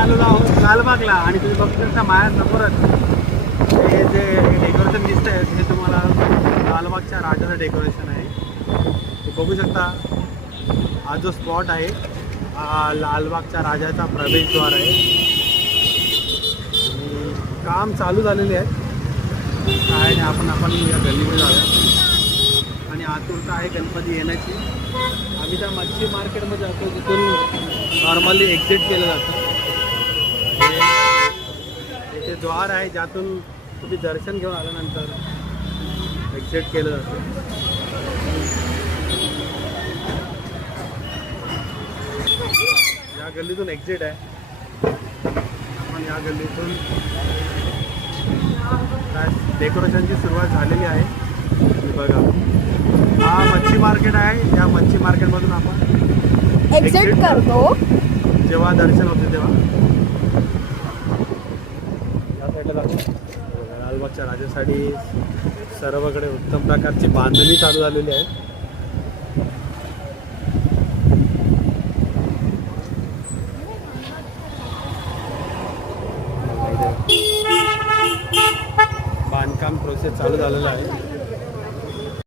आलेलो आहोत लालबागला आणि तुम्ही बघू शकता माझ्या समोरच हे जे डेकोरेशन दिसतंय हे तुम्हाला लालबागच्या राजाचं डेकोरेशन आहे. तुम्ही बघू शकता हा जो स्पॉट आहे हा लालबागच्या राजाचा प्रवेशद्वार आहे आणि काम चालू झालेले आहे. काय नाही आपण या गल्लीमध्ये जाऊया आणि आतुरता आहे गणपती येण्याची. आम्ही त्या मच्छी मार्केटमध्ये जातो जिथून नॉर्मली एक्झिट केलं जातं. इथे द्वार आहे ज्यातून तुम्ही दर्शन घेऊन आल्यानंतर एक्झिट केलं जातं. या गल्लीतून एक्झिट आहे. आपण या गल्लीतून डेकोरेशनची सुरुवात झालेली आहे. बघा हा मच्छी मार्केट आहे. या मच्छी मार्केटमधून आपण एक्झिट करतो जेव्हा दर्शन होते तेव्हा या साईडला जातो. लालबागच्या राजासाठी सर्वकडे उत्तम प्रकारची बांधणी चालू झालेली आहे. बांधकाम प्रोसेस चालू झालेलं आहे.